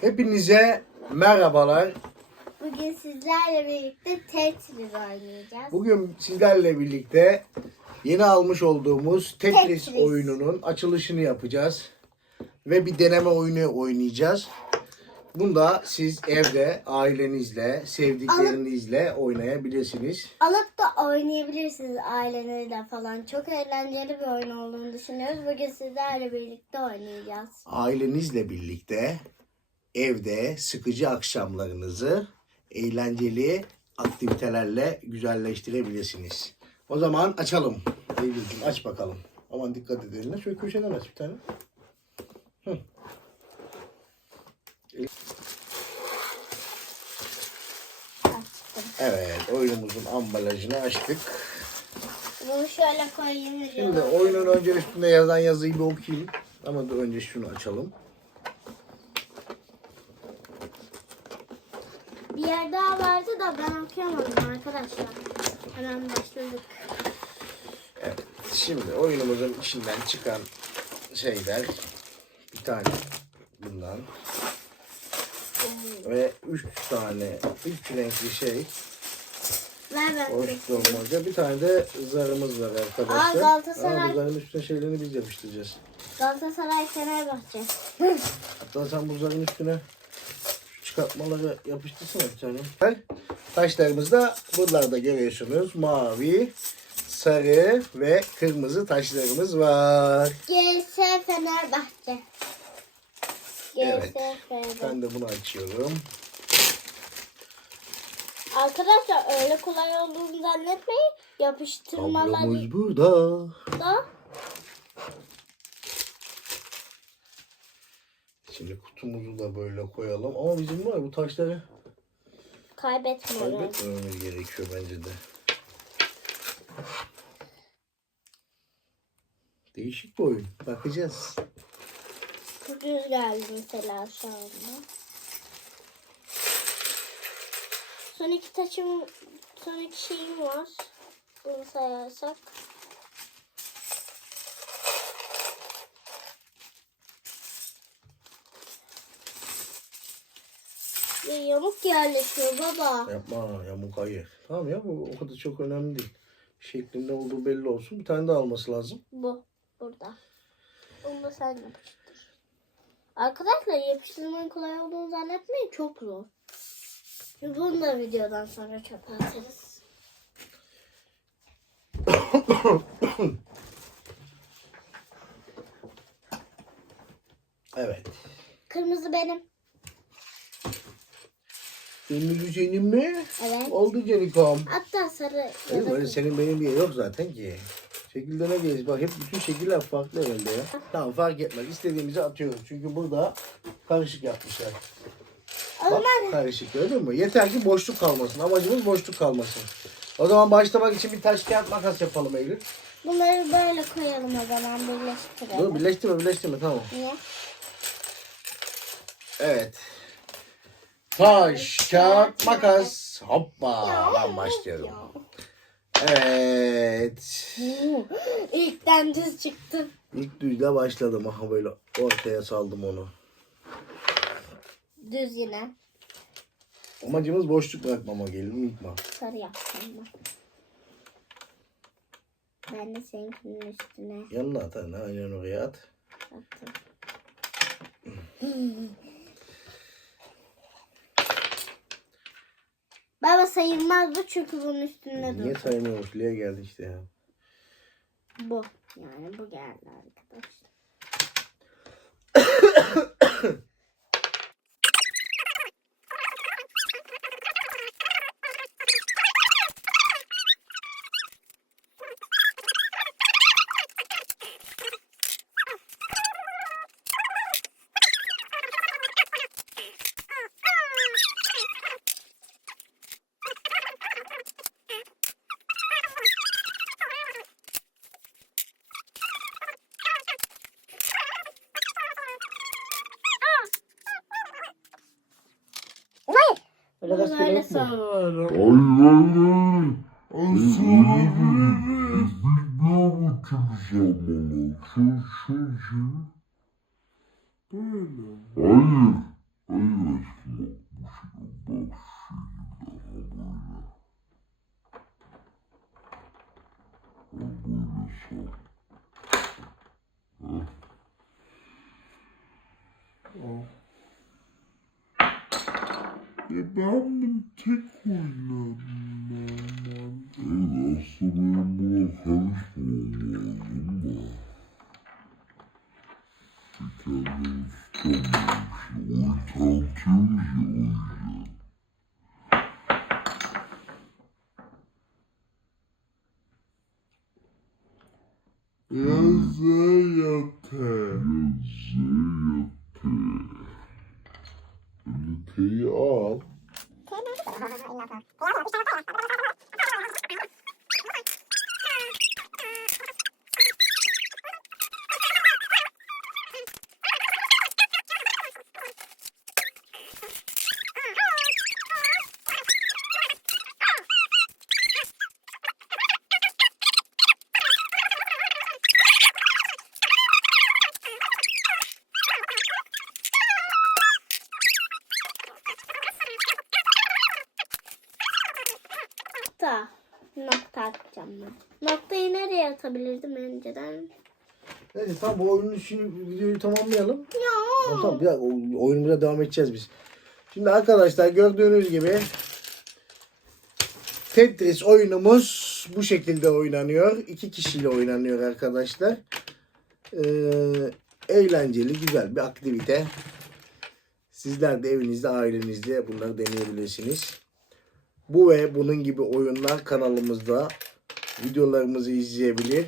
Hepinize merhabalar. Bugün sizlerle birlikte Tetris oynayacağız. Bugün sizlerle birlikte yeni almış olduğumuz Tetris, Tetris. oyununun açılışını yapacağız. Ve bir deneme oyunu oynayacağız. Bunda siz evde ailenizle, sevdiklerinizle oynayabilirsiniz. Alıp da oynayabilirsiniz ailenizle falan. Çok eğlenceli bir oyun olduğunu düşünüyoruz. Bugün sizlerle birlikte oynayacağız. Ailenizle birlikte evde sıkıcı akşamlarınızı eğlenceli aktivitelerle güzelleştirebilirsiniz. O zaman açalım. Eylül'cüm aç bakalım. Aman dikkat edelim. Şöyle köşeden aç bir tane. Hı. Evet, oyunumuzun ambalajını açtık. Bunu şöyle koyayım. Şimdi oyunun önce üstünde yazan yazıyı bir okuyayım. Ama önce şunu açalım. Yer daha vardı da ben okuyamadım arkadaşlar. Hemen başladık. Evet, şimdi oyunumuzun içinden çıkan şeyler bir tane bundan ve üç tane üç renkli şey Ver ben. boşluk olmaca bir tane de zarımız var arkadaşlar. Aa, Galatasaray. Ama bu zarın üstüne şeylerini biz yapıştıracağız. Galatasaray Fenerbahçe. Hatta sen bu zarın üstüne çıkartmaları yapıştırsana bir tane. Taşlarımız da buralarda görüyorsunuz. Mavi, sarı ve kırmızı taşlarımız var. GS Fenerbahçe. Evet. Fenerbahçe. Ben de bunu açıyorum. Arkadaşlar öyle kolay olduğunu zannetmeyin. Yapıştırmaları Tablomuz burada. da Şimdi kutumuzu da böyle koyalım. Ama bizim var bu taşları kaybetmiyorum. kaybetmememiz gerekiyor bence de. Değişik bir oyun. Bakacağız. Çok düz geldi mesela şu anda. Son iki taşım, son iki şeyim var. Bunu sayarsak. Yamuk yerleşiyor baba. Yapma yamuk hayır. Tamam ya bu o kadar çok önemli değil. Şeklinde olduğu belli olsun. Bir tane daha alması lazım. Bu. Burada. Onu da sen yapıştır. Arkadaşlar yapıştırmanın kolay olduğunu zannetmeyin. Çok zor. Bunu da videodan sonra çöpe atarız. Evet. Kırmızı benim. Senin mi? Evet. Oldu Canikom. Hatta sarı Oğlum öyle senin benim diye yok zaten ki. Şekilde ne geç bak hep bütün şekiller farklı herhalde ya. Tamam fark etmez. İstediğimizi atıyoruz. Çünkü burada karışık yapmışlar. Bak karışık gördün mü? Yeter ki boşluk kalmasın. Amacımız boşluk kalmasın. O zaman başlamak için bir taş kağıt makas yapalım Eylül. bunları böyle koyalım o zaman birleştirelim. Dur birleştirme birleştirme tamam. Niye? Evet. Taş, kağıt, makas. Hoppa. Ben başlıyorum. Evet. İlkten düz çıktı. İlk düzle başladım. Aha böyle ortaya saldım onu. Düz yine. Amacımız boşluk bırakmama gelir unutma. Sarı yaptım ben. Ben de seninkinin üstüne Yanına at anne, aynen oraya at. attım. Baba sayılmaz bu çünkü bunun üstünde Niye dur. saymıyormuş? Liye geldi işte ya. Bu. Yani bu geldi arkadaşlar. Öyle bak öyle Hayır Bilmiyorum kimse bana. Sen sensin. Böyle. Hayır. Hayır Esma. Bu şey bak şimdi daha böyle. Böyle sen. Heh. Oh ben bunu tek oynadım normalde. Evet aslında benim buna karışmamam lazım da. Kendimi tutamıyorum işte. Oyun tanıtıyoruz ya o yüzden. Yazayate. Yazayate. Kıyal. Nokta. Nokta atacağım ben. Noktayı nereye atabilirdim önceden? Neyse tamam bu oyunun şimdi videoyu tamamlayalım. Ya. Tamam, tamam bir dakika oy- oyunumuza devam edeceğiz biz. Şimdi arkadaşlar gördüğünüz gibi Tetris oyunumuz bu şekilde oynanıyor. İki kişiyle oynanıyor arkadaşlar. Ee, eğlenceli, güzel bir aktivite. Sizler de evinizde, ailenizde bunları deneyebilirsiniz. Bu ve bunun gibi oyunlar kanalımızda videolarımızı izleyebilir.